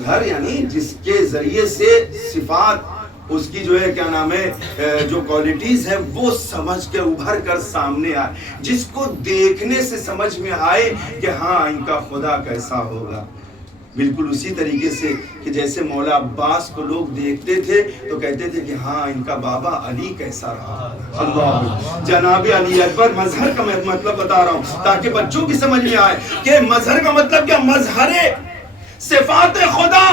مظہر یعنی جس کے ذریعے سے صفات اس کی جو ہے کیا نام ہے جو کوالٹیز ہے وہ سمجھ کے ابھر کر سامنے آئے, جس کو دیکھنے سے سمجھ میں آئے کہ ہاں ان کا خدا کیسا ہوگا. بالکل اسی طریقے سے کہ جیسے مولا عباس کو لوگ دیکھتے تھے تو کہتے تھے کہ ہاں ان کا بابا علی کیسا رہا. اللہ جناب علی اکبر. مظہر کا مطلب بتا رہا ہوں تاکہ بچوں کی سمجھ میں آئے کہ مظہر کا مطلب کیا. مظہر صفات خدا,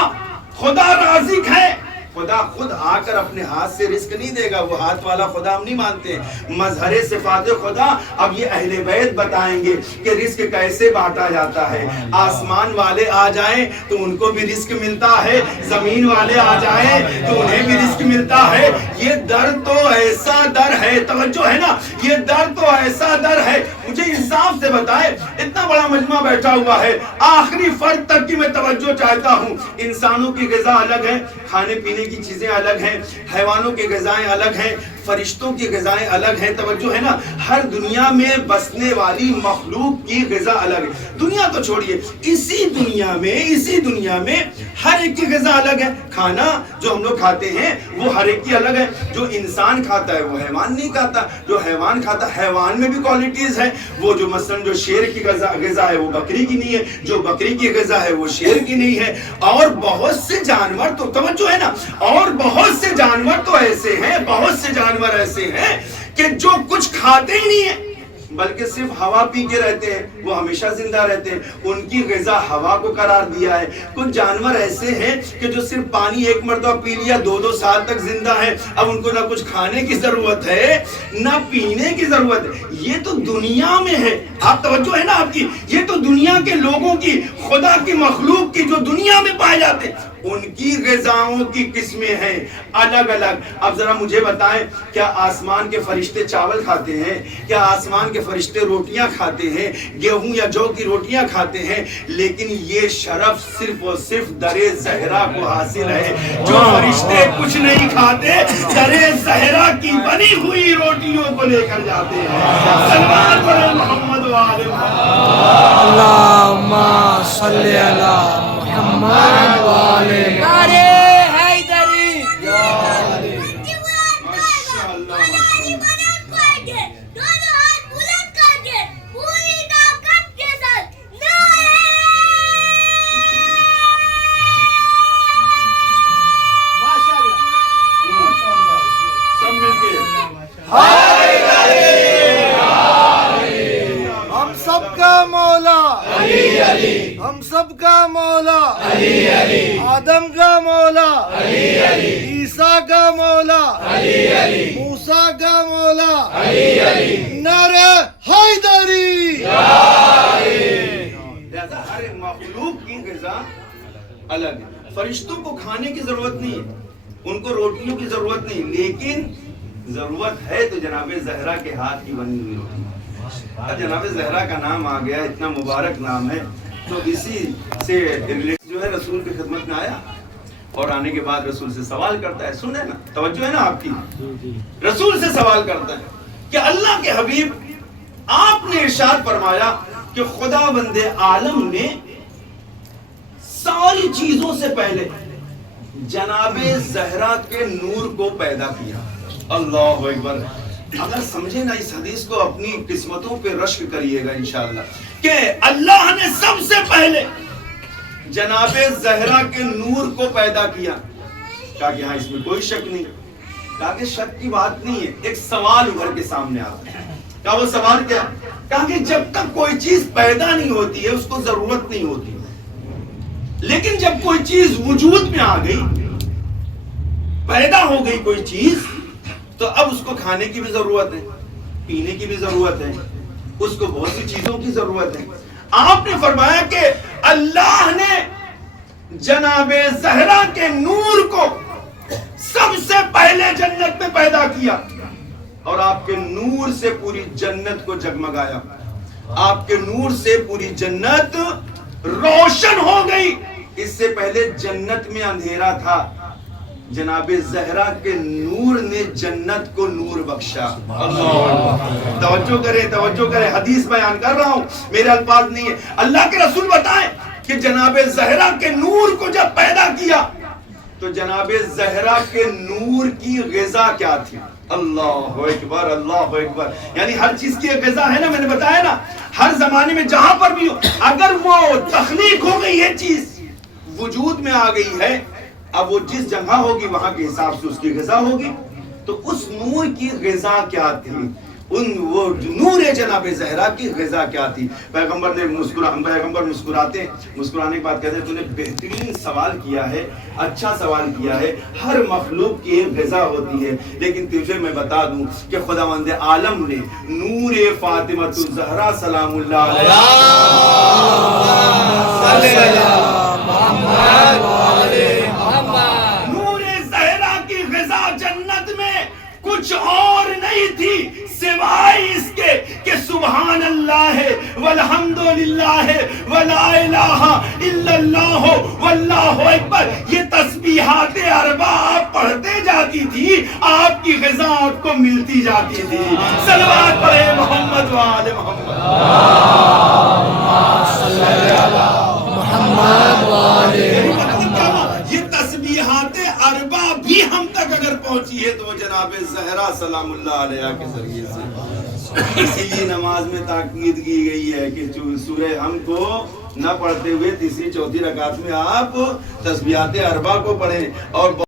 خدا رازق ہے. خدا خود آ کر اپنے ہاتھ سے رزق نہیں دے گا, وہ ہاتھ والا خدا ہم نہیں مانتے. مظہر صفات خدا. اب یہ اہل بیت بتائیں گے کہ رزق کیسے بانٹا جاتا ہے. آسمان والے آ جائیں تو ان کو بھی رزق ملتا ہے, زمین والے آ جائیں تو انہیں بھی رزق ملتا ہے. یہ در تو ایسا در ہے, توجہ ہے نا, یہ در تو ایسا در ہے. مجھے انصاف سے بتائے, اتنا بڑا مجمع بیٹھا ہوا ہے, آخری فرد تک کی میں توجہ چاہتا ہوں. انسانوں کی غذا الگ ہے, کھانے پینے کی چیزیں الگ ہیں, حیوانوں کی غذائیں الگ ہیں, فرشتوں کی غذائیں الگ ہیں. توجہ ہے نا, ہر دنیا میں بسنے والی مخلوق کی غذا الگ ہے. دنیا تو چھوڑیے, اسی دنیا میں ہر ایک کی غذا الگ ہے. کھانا جو ہم لوگ کھاتے ہیں وہ ہر ایک کی الگ ہے. جو انسان کھاتا ہے وہ حیوان نہیں کھاتا. جو حیوان کھاتا, حیوان میں بھی کوالٹیز ہیں. وہ جو مثلا جو شیر کی غذا ہے وہ بکری کی نہیں ہے, جو بکری کی غذا ہے وہ شیر کی نہیں ہے. اور بہت سے جانور تو توجہ ہے نا, اور بہت سے جانور تو ایسے ہیں, بہت سے جانور ایسے ہیں کہ جو کچھ کھاتے ہی نہیں ہیں بلکہ صرف ہوا پی کے رہتے ہیں, وہ ہمیشہ زندہ رہتے ہیں. ان کی غذا ہوا کو قرار دیا ہے. کچھ جانور ایسے ہیں کہ جو صرف پانی ایک مرتبہ پی لیا 2 سال تک زندہ ہیں. اب ان کو نہ کچھ کھانے کی ضرورت ہے نہ پینے کی ضرورت ہے. یہ تو دنیا میں ہے. آپ توجہ ہے نا آپ کی, یہ تو دنیا کے لوگوں کی, خدا کی مخلوق کی جو دنیا میں پائے جاتے ہیں ان کی غذاؤں کی قسمیں ہیں الگ الگ. اب ذرا مجھے بتائیں, کیا آسمان کے فرشتے چاول کھاتے ہیں؟ کیا آسمان کے فرشتے روٹیاں کھاتے ہیں, گیہوں یا جو کی روٹیاں کھاتے ہیں؟ لیکن یہ شرف صرف اور صرف در زہرا کو حاصل ہے. جو فرشتے کچھ نہیں کھاتے, در زہرا کی بنی ہوئی روٹیوں کو لے کر جاتے ہیں. سلمان پر محمد و آل محمد. اللہم صلی علی محمد و آل نعرے حیدری. ہم سب کا مولا علی علی, ہم سب کا مولا علی علی, آدم کا مولا علی علی, عیسیٰ کا مولا علی علی, موسیٰ کا مولا علی علی. نعرہ حیدری. لہذا ہر مخلوق کی غذا الگ ہے. فرشتوں کو کھانے کی ضرورت نہیں ہے, ان کو روٹیوں کی ضرورت نہیں, لیکن ضرورت ہے تو جناب زہرا کے ہاتھ کی بنی ہوئی روٹی. جناب زہرا کا نام آ گیا, اتنا مبارک نام ہے, تو اسی سے جو ہے رسول کی خدمت میں آیا اور آنے کے بعد رسول سے سوال کرتا ہے. سنے نا, توجہ ہے نا آپ کی, رسول سے سوال کرتا ہے کہ اللہ کے حبیب آپ نے ارشاد فرمایا کہ خدا بند عالم نے ساری چیزوں سے پہلے جناب زہرا کے نور کو پیدا کیا. اللہ اکبر. اگر سمجھے نا اس حدیث کو, اپنی قسمتوں پہ رشک کریے گا انشاءاللہ کہ اللہ نے سب سے پہلے جناب زہرا کے نور کو پیدا کیا. کہا کہ ہاں اس میں کوئی شک نہیں. کہا کہ شک کی بات نہیں ہے, ایک سوال ابھر کے سامنے آتا ہے. کہا وہ سوال کیا؟ کہا کہ جب تک کوئی چیز پیدا نہیں ہوتی ہے اس کو ضرورت نہیں ہوتی, لیکن جب کوئی چیز وجود میں آ گئی, پیدا ہو گئی کوئی چیز, تو اب اس کو کھانے کی بھی ضرورت ہے, پینے کی بھی ضرورت ہے, اس کو بہت سی چیزوں کی ضرورت ہے. آپ نے فرمایا کہ اللہ نے جناب زہرا کے نور کو سب سے پہلے جنت میں پیدا کیا اور آپ کے نور سے پوری جنت کو جگمگایا. آپ کے نور سے پوری جنت روشن ہو گئی. اس سے پہلے جنت میں اندھیرا تھا, جناب زہرا کے نور نے جنت کو نور بخشا. توجہ کریں, حدیث بیان کر رہا ہوں, میرے الفاظ نہیں ہے. اللہ کے رسول بتائیں کہ جناب زہرا کے نور کو جب پیدا تو جناب زہرا کے نور کی غذا کیا تھی؟ اللہ اکبر اللہ اکبر. یعنی ہر چیز کی ایک غذا ہے نا، میں نے بتایا نا، ہر زمانے میں جہاں پر بھی ہو، اگر وہ تخلیق ہو گئی ہے، چیز وجود میں آ گئی ہے، اب وہ جس جگہ ہوگی وہاں کے حساب سے اس کی غذا ہوگی. تو اس نور کی غذا کیا تھی؟ وہ نور جناب زہرا کی غذا کیا تھی؟ پیغمبر مسکراتے ہیں، مسکرانے کے بعد کہتے ہیں تو نے بہترین سوال کیا ہے، اچھا سوال کیا ہے. ہر مخلوق کی ایک غذا ہوتی ہے، لیکن تجھے میں بتا دوں کہ خداوند عالم نے نور فاطمہ الزہرا سلام اللہ علیہا نور زہرا کی غذا جنت میں کچھ اور نہیں تھی سوائے اس کے کہ سبحان اللہ والحمدللہ ولا الہ الا اللہ واللہ اکبر. یہ تسبیحات اربع آپ پڑھتے جاتی تھی، آپ کی غذا آپ کو ملتی جاتی تھی. صلوات پڑھے محمد و آل محمد. یہ تسبیحات اربع بھی ہم تک اگر پہنچی ہے تو جناب زہرا سلام اللہ علیہا کے ذریعے سے. اسی لیے نماز میں تاکید کی گئی ہے کہ سورہ ہم کو نہ پڑھتے ہوئے تیسری چوتھی رکعت میں آپ تسبیحات اربع کو پڑھیں. اور